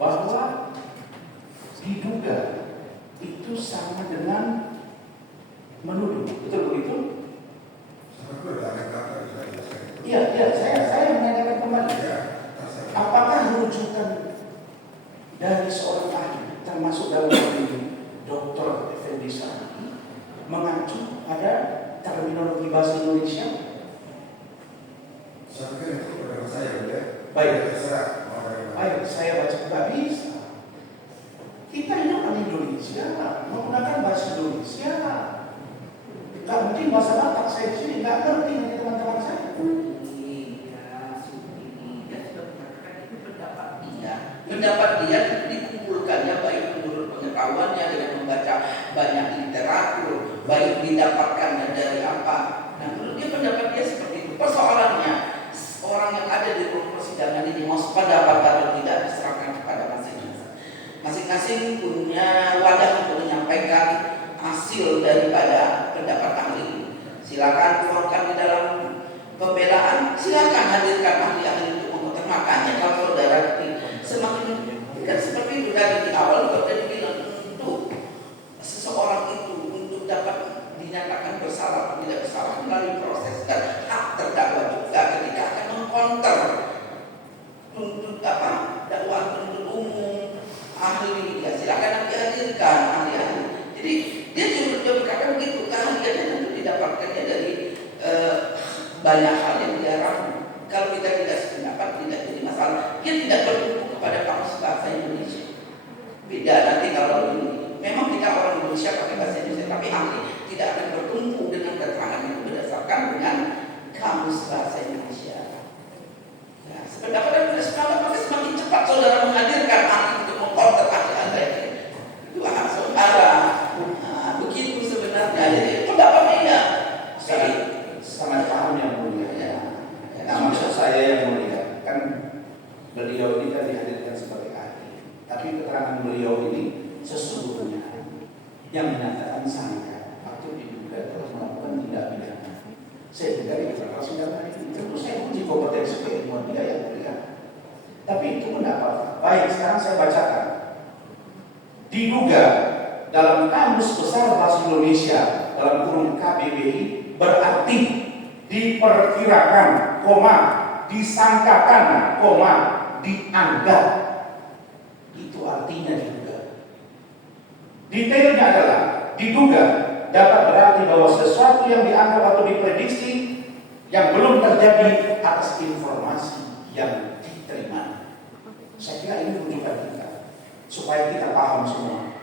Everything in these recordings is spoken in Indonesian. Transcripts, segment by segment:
bahwa diduga itu sama dengan menuduh. Betul begitu? Iya, saya menanyakan kembali. Apakah rujukan dari seorang ahli, termasuk dalam hal ini Dr. Effendi Saragih, mengacu pada terminologi bahasa Indonesia? Baik, saya baca nggak bisa. Kita ini orang Indonesia, menggunakan bahasa Indonesia. Nggak mungkin bahasa Batak, saya di sini nggak ngerti dari teman-teman saya. Pendapat dia dikumpulkannya baik menurut pengetahuannya dengan membaca banyak literatur, baik didapatkannya dari apa. Nah, menurut dia pendapat dia seperti itu. Persoalannya orang yang ada di ruang persidangan ini mau pendapat atau tidak diserahkan kepada masing-masing. Masing-masing punya wadah untuk menyampaikan hasil daripada pendapat ahli. Silakan tuangkan di dalam pembelaan, silakan hadirkan ahli-ahli untuk mengutamakannya. Kalau saudara semakin tidak seperti itu dari di awal sudah dibilang untuk seseorang itu untuk dapat dinyatakan bersalah atau tidak bersalah melalui proses dan hak terdakwa juga ketika akan mengkonter untuk dakwaan penuntut umum ahli, ya silakan nanti hadirkan ahli-ahli. Jadi dia juga berkata begitu, keahliannya tentu didapatkannya dari banyak hal yang dia ramu. Kalau kita tidak sependapat tidak jadi masalah. Dia tidak bertumpu kepada kamus bahasa Indonesia. Beda nanti kalau ini. Memang kita orang Indonesia pakai bahasa Indonesia, tapi ahli tidak akan bertumpu dengan keterangan itu berdasarkan dengan kamus bahasa Indonesia. Nah, sependapat dan tidak sependapat, maka semakin cepat saudara menghadirkan ahli untuk mengkonter ahli-ahli itu hak saudara. Nah, begitu sebenarnya. Jadi pendapat beda. Sangat paham yang mulia. Nah, maksud saya yang mulia, kan beliau ini kan dihadirkan sebagai ahli, tapi keterangan beliau ini sesungguhnya yang menyatakan sangka atau diduga telah melakukan tindak pidana. Sehingga di persidangan ini tentu saya uji kompetensi keilmuan dia yang mulia. Tapi itu pendapat. Baik, sekarang saya bacakan. Diduga dalam kamus besar bahasa Indonesia dalam kurung KBBI berarti diperkirakan, disangkakan, dianggap. Itu artinya diduga. Detailnya adalah diduga dapat berarti bahwa sesuatu yang dianggap atau diprediksi yang belum terjadi atas informasi yang diterima. Saya kira ini rujukan kita supaya kita paham semua.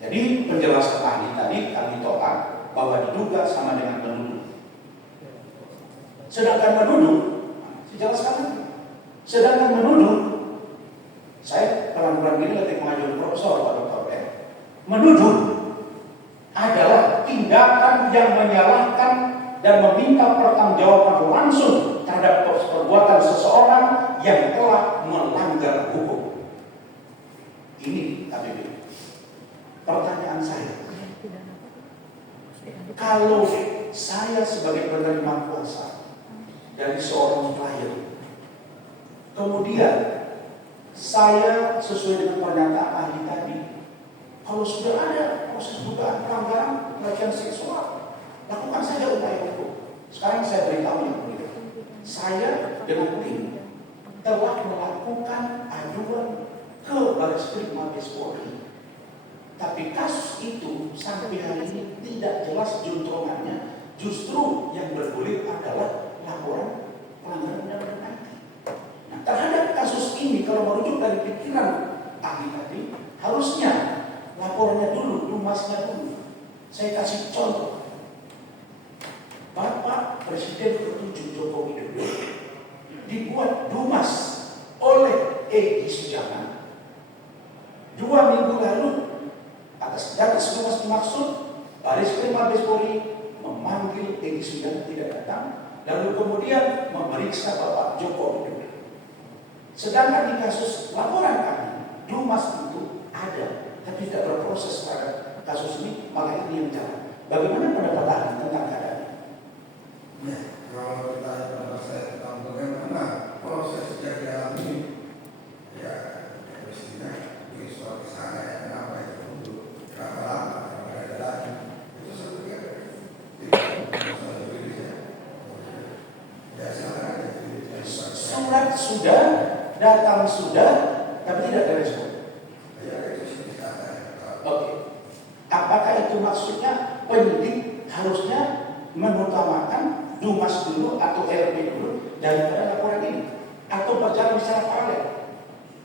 Jadi penjelasan ahli tadi kami tolak bahwa diduga sama dengan menuduh. Sedangkan menuduh, saya jelaskan lagi. Sedangkan menuduh, saya pelan-pelan gini ketika mengajukan profesor Pak Dr. Menuduh adalah tindakan yang menyalahkan dan meminta pertanggungjawaban langsung terhadap perbuatan seseorang yang telah melanggar hukum. Ini KBB. Pertanyaan saya, kalau saya sebagai penerima kuasa dari seorang klien, kemudian saya sesuai dengan pernyataan ahli tadi, kalau sudah ada proses dugaan pelanggaran pelecehan seksual, lakukan saja upaya hukum. Sekarang saya beritahu yang mulia, saya dengan tim telah melakukan aduan ke Barreskrim Mabes Polri, tapi kasus itu sampai hari ini tidak jelas juntrungannya. Justru yang bergulir adalah laporan pelanggaran undang-undang IT. Nah, terhadap kasus ini kalau merujuk dari pikiran ahli tadi, harusnya laporannya dulu, dumasnya dulu. Saya kasih contoh. Bapak Presiden ke-7 Joko Widodo dibuat dumas oleh Egy Sujana 2 minggu lalu. Atas dumas dimaksud Barreskrim Mabes Polri memanggil Egy Sujana tidak datang, lalu kemudian memeriksa Bapak Joko Widodo. Sedangkan di kasus laporan kami, dumas itu ada, tapi tidak berproses pada kasus ini, maka ini yang jalan. Bagaimana pendapat ahli tentang keadaan ini? Ya, kalau kita saya tentang bagaimana proses yang dialami, ya datang sudah, tapi tidak ada respon. Ya, itu sih kata. Oke. Apakah itu maksudnya penyidik harusnya mengutamakan Dumas dulu atau LP dulu daripada laporan ini? Atau berjalan secara paralel?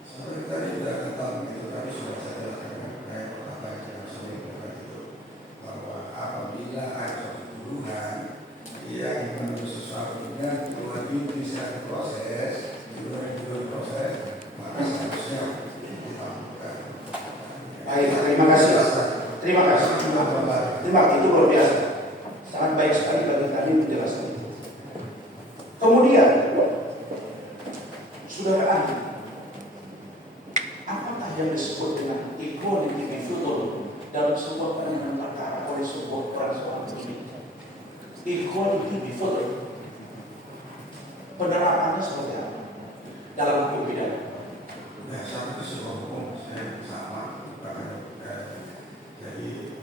Seperti tadi sudah tentang itu, tadi sudah saya lakukan kayak apa yang sudah dilakukan itu, bahwa apabila ada tuduhan yang menuju sesuatu dengan tuduhan bisa diproses, maka seharusnya dilakukan. Baik, terima kasih. Terima kasih. Terima kasih, itu luar biasa. Sangat baik sekali bagi kami penjelasan itu. Kemudian, saudara ahli, apakah yang disebut dengan equality betul dalam sebuah penanganan perkara oleh sebuah persoalan ini? Equality betul, penerapannya seperti apa dalam hukum pidana? Nah, sama sebuah hukum saya sama, jadi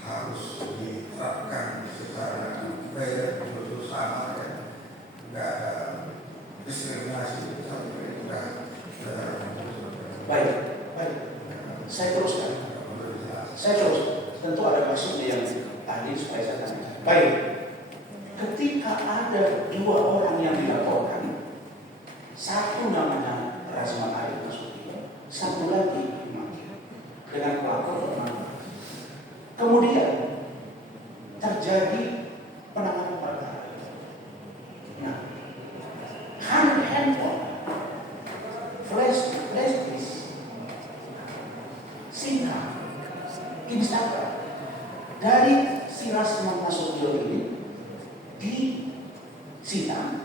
harus diterapkan secara fair, betul sama, ya. Nggak ada diskriminasi sampai sudah. Baik, baik. Saya teruskan. Tentu ada maksudnya yang tadi supaya saya tanya. Baik. Ketika ada dua orang yang dilaporkan, satu namanya Razman Arif Nasution, satu lagi Maki, dengan pelapor teman. Kemudian terjadi penanganan perkara. Nah, handphone, flash disk, SIM card, Instagram dari si Razman Nasution ini disita,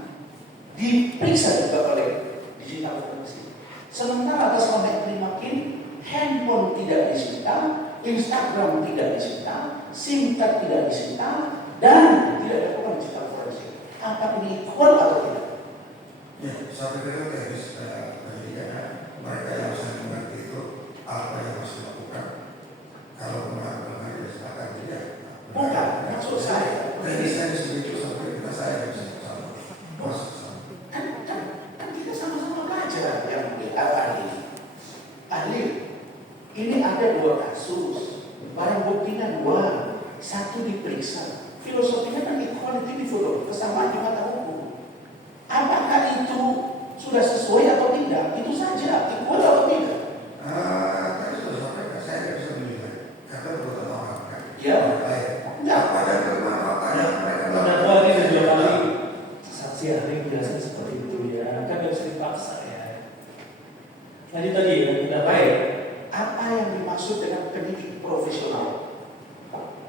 diperiksa juga oleh digital forensik. Sementara atas nama Makin, handphone tidak disita, Instagram tidak disita, SIM card tidak disita, dan tidak dilakukan digital forensik. Apa ini equal atau tidak? Ya, satu itu harus mereka yang harus mengerti itu apa yang harus dilakukan. Kalau melakukan itu silakan tidak. Bukan, maksud saya. Jadi saya setuju sampai kita saya bisa sama. Bos. Kan kita sama-sama belajar yang ahli. Ini ada dua kasus, barang buktinya dua, satu diperiksa. Filosofinya kan equality betul, kesamaan di mata hukum. Apakah itu sudah sesuai atau tidak? Itu saja, equal atau tidak? Tadi sudah sampaikan saya tidak bisa menilai karena berulang orang kan. Ya. Enggak pada bermanfaatnya mereka. Beberapa kali dan dua kali saksi ahli menjelaskan seperti itu ya, kan nggak bisa dipaksa ya. Tadi ya, udah Baik. Apa yang dimaksud dengan pendidik profesional?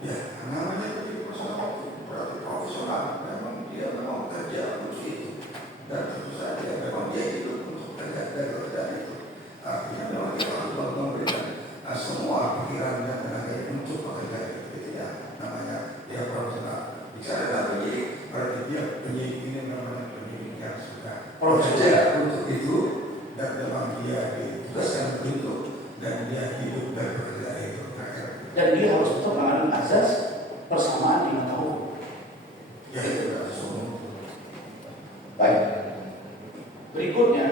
Ya, namanya pendidik profesional berarti profesional. Memang dia memang kerja untuk itu dan tentu saja memang dia hidup untuk kerja dari kerjaan itu. Artinya memang dia harus memberikan semua pikiran dan tenaga untuk pekerjaan itu ya. Namanya dia profesional. Bicara tentang penyidik, berarti dia penyidik ini namanya penyidik yang sudah bekerja untuk itu dan memang dia ditugaskan untuk dan dia hidup dan bekerja itu. Dan dia harus tetap mengalami azas persamaan di mata hukum. Ya itu sudah semua. Baik. Berikutnya,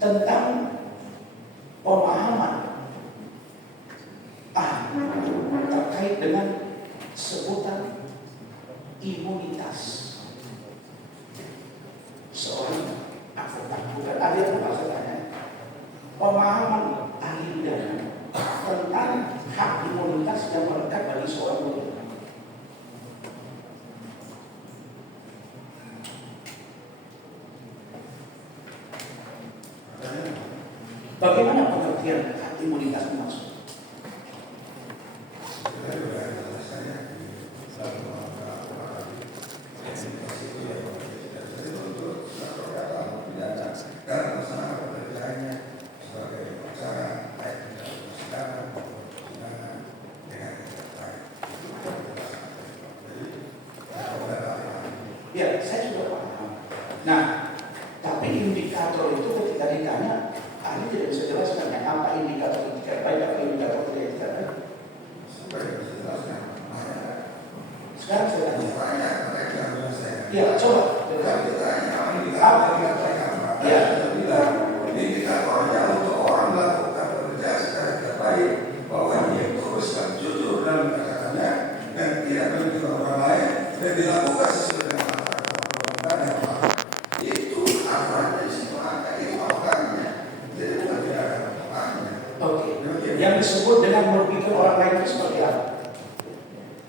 tentang pemahaman terkait dengan sebutan imunitas seorang advokat, bukan ahli apa saya tanya, pemahaman ahli pidana tentang hak imunitas yang melekat bagi seorang penuntut. Bagaimana pengertian hak imunitas maksud? Sekarang saya tanya. Misalnya mereka menyelesaikan. Ya, coba. Dan ditanya, apa dikatakan? Ya. Bilang, indikatornya untuk orang melakukan kerja secara tidak baik, bahwa dia terus dan jujur dalam kata-katanya dan tidak merugikan orang lain dan dilakukan sesuai dengan kata-kata yang baik. Itu aturannya di situ ada, itu makanya. Jadi bukan tidak ada makanya. Oke. Yang disebut dengan merugikan orang lain itu seperti apa?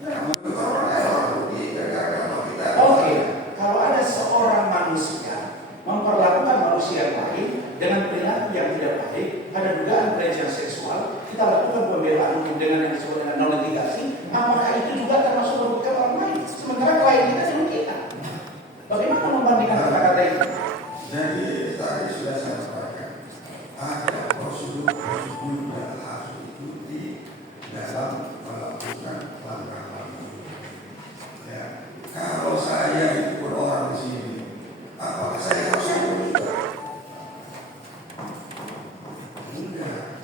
Nah, menurut orang lain orang rugi, gara-gara kalau kita. Oke. Kalau ada seorang manusia memperlakukan manusia yang lain dengan perilaku yang tidak baik, ada dugaan pelecehan seksual, kita lakukan pembelaan hukum dengan yang disebut dengan non litigasi, apakah itu juga termasuk merugikan orang lain? Sementara klien kita dirugikan. Bagaimana membandingkan kata-kata itu? Jadi tadi sudah saya sampaikan, ada prosedur yang harus diikuti dalam melakukan langkah-langkah. Ya, kalau saya ikut orang di sini, apakah saya harus ikut juga? Enggak.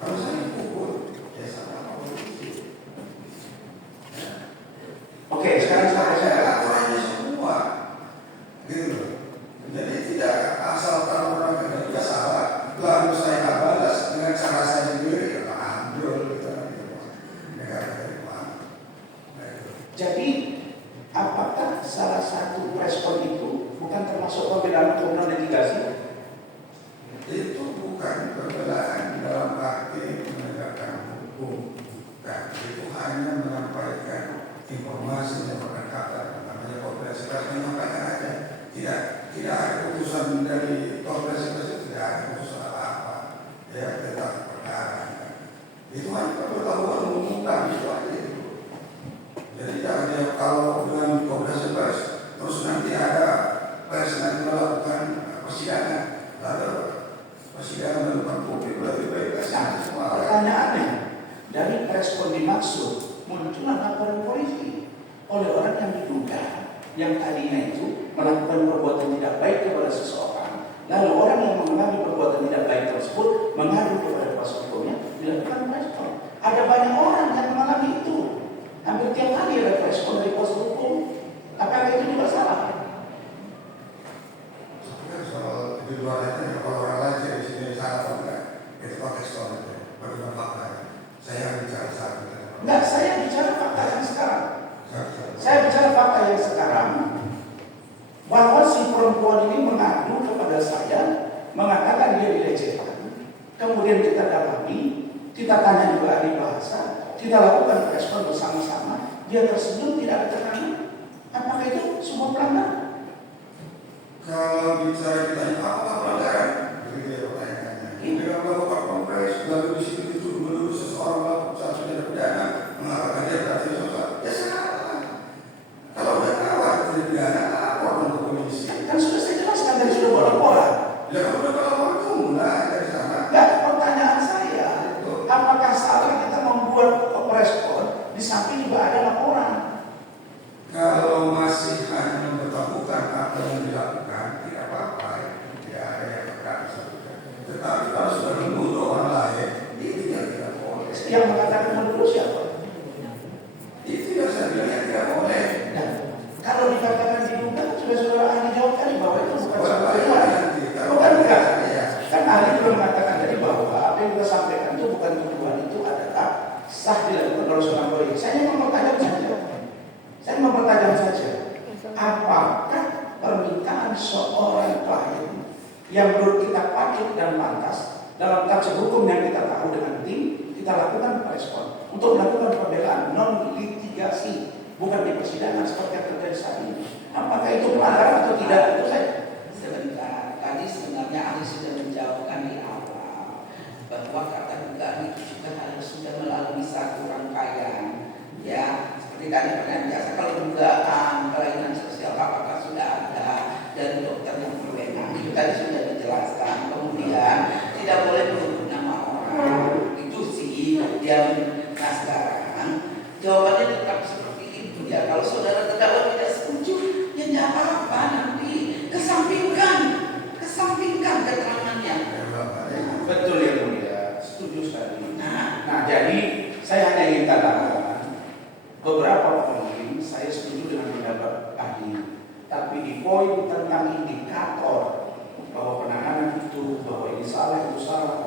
Kalau saya ikut, ya sama polisi. Ya. Oke, sekarang saya Aturannya semua, gitu. Jadi tidak asal kalau orang kena dia salah, lalu saya balas dengan cara saya sendiri, ya ambil gitu. Negara dari mana? jadi apakah salah satu respon itu bukan termasuk pembelaan hukum non litigasi? Itu bukan pembelaan dalam arti menegakkan hukum, bukan. Itu hanya menyampaikan informasi yang berkaitan namanya konferensi pers, menyampaikan aja. Tidak ada keputusan dari konferensi pers, tidak ada keputusan apa-apa ya tentang perkara. Itu hanya pengetahuan mengumumkan itu aja itu. Jadi jangan kalau dengan konferensi pers terus nanti ada pers nanti melakukan persidangan, lalu persidangan melakukan publik lebih baik Nah, semua. pertanyaannya, dari respon dimaksud muncullah laporan polisi oleh orang yang diduga yang tadinya itu melakukan perbuatan tidak baik kepada seseorang, lalu orang yang mengalami perbuatan tidak baik tersebut mengadu kepada kuasa hukumnya, dilakukan respon. Ada banyak orang yang mengalami itu, hampir tiap hari ada respon dari kuasa hukum. Apakah itu juga salah? Soal di luar itu kalau orang lain jadi sini salah atau enggak, itu kontekstual itu. Bagaimana fakta? Saya bicara saat itu. Enggak, saya bicara fakta yang sekarang. Saya bicara fakta yang sekarang, bahwa si perempuan ini mengadu kepada saya, mengatakan dia dilecehkan. Kemudian kita dalami, kita tanya juga ahli bahasa, kita lakukan respon bersama-sama. Dia tersenyum, tidak ada tekanan. Apakah itu sebuah pelanggaran? Kalau bicara ditanya apa pelanggaran, begitu ya pertanyaannya. Dengan melakukan kongres, lalu di situ itu menuduh seseorang melakukan satu tindak pidana, mengatakan dia berarti sosial, ya salah. Kalau udah tahu ada tindak pidana, laporkan ke polisi. Kan sudah saya jelaskan dari sudah buat laporan. Ya kalau udah lapor itu mulai dari sana. Dan pertanyaan saya, apakah salah kita membuat respon di samping juga ada laporan? Kalau masih hanya mempertabukan apa yang dilakukan, tidak apa-apa, tidak ada yang berkata. Tetapi kalau sudah menuduh orang lain, itu yang tidak boleh. Yang mengatakan menuduh siapa? Itu yang saya bilang yang tidak boleh. Nah, kalau dikatakan diduga, sudah saudara ahli jawab tadi bahwa itu bukan sebuah tuduhan. Bukan. Kan ahli juga mengatakan tadi bahwa apa yang kita sampaikan itu bukan tuduhan, itu adalah sah dilakukan oleh seorang polisi. Saya mau bertanya saja. Saya mau bertanya saja. Apakah permintaan seorang klien yang menurut kita patut dan pantas dalam tafsir hukum yang kita tahu dengan tim, kita lakukan respon untuk melakukan pembelaan non litigasi, bukan di persidangan seperti yang terjadi saat ini. Apakah itu pelanggaran atau tidak? Itu saja. Sebentar, tadi sebenarnya ahli sudah menjawabkan di awal bahwa kata dugaan itu juga harus sudah melalui satu rangkaian, ya. Seperti tadi pertanyaan biasa, kalau dugaan kelainan sosial apakah sudah ada dari dokter yang berwenang, itu tadi sudah dijelaskan. Kemudian tidak boleh menyebut nama orang, itu sih dia. Nah sekarang jawabannya tetap seperti itu ya. Kalau saudara terdakwa tidak setuju, ya tidak apa-apa, nanti kesampingkan keterangannya. Betul ya mulia, setuju sekali. Nah, jadi saya hanya ingin katakan beberapa poin saya setuju dengan pendapat ahli, tapi di poin tentang indikator bahwa penanganan itu, bahwa ini salah, itu salah,